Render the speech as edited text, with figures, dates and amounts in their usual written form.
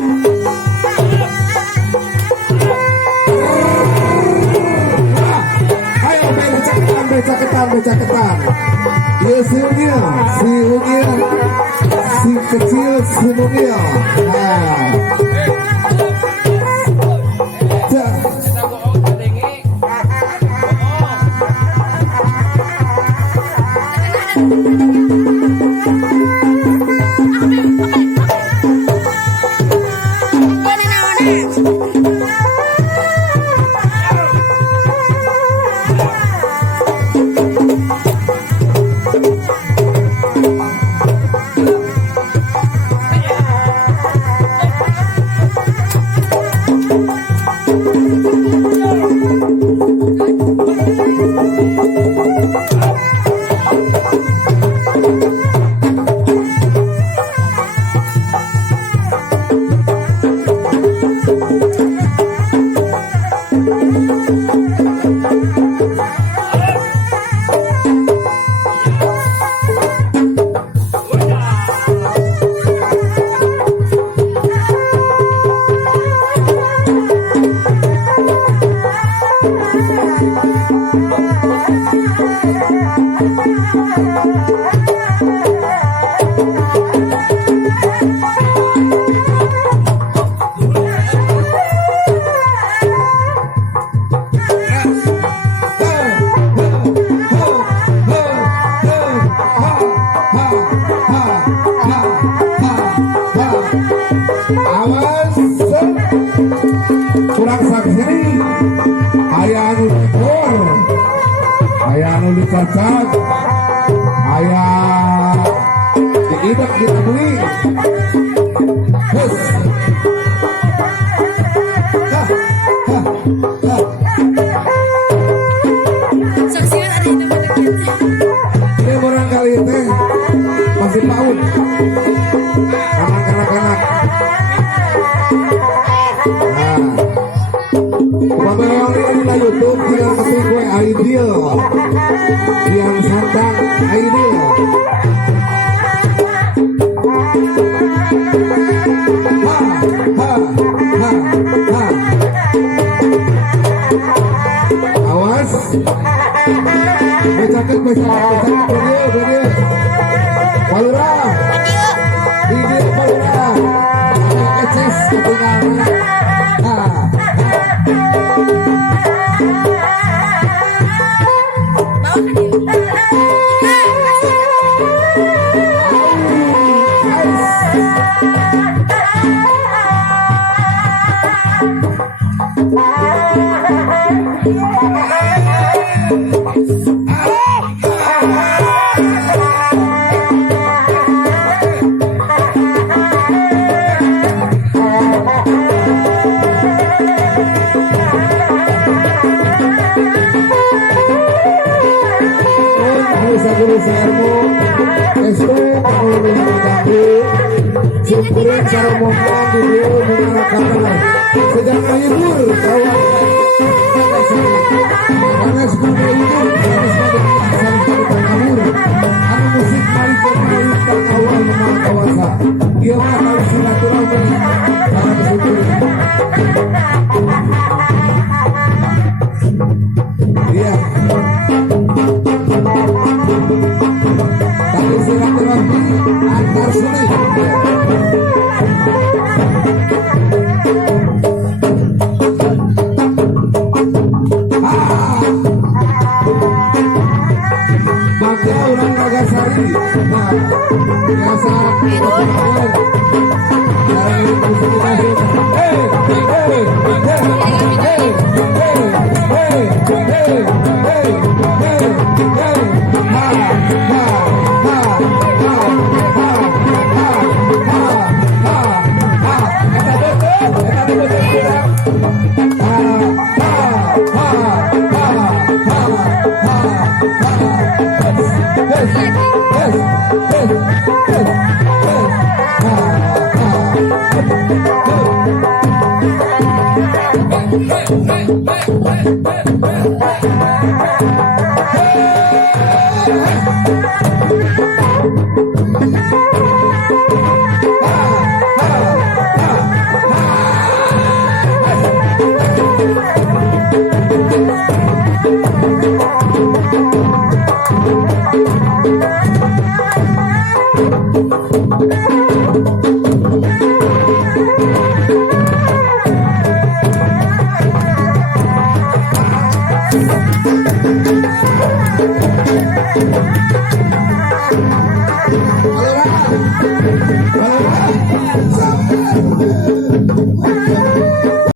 Ayo beca-ketan. Ya si Ungil, si kecil si Ungil. Nah. Awas kurang saksi aya anu dikor aya anu dicacat aya diidak ditemui hus saksikan ada itu mendekat ini barangkali teh masih PAUD anak-anak. Pembayaran ini di YouTube tinggal ketik gue Ideal yang santang Ideal. Awas becaket video Palura video Palura kecis ketinggalan. Syukurin cara ngomong video mengarahkan sedang menghibur kawan karena sebagai hibur karena sebagai saling kabur anu musik mari pemerintah awal memang kawasan dia harus silaturahmi karena kesyukuran iya tapi silaturahmi antar sulit. Halo, Ra. Halo, Ra.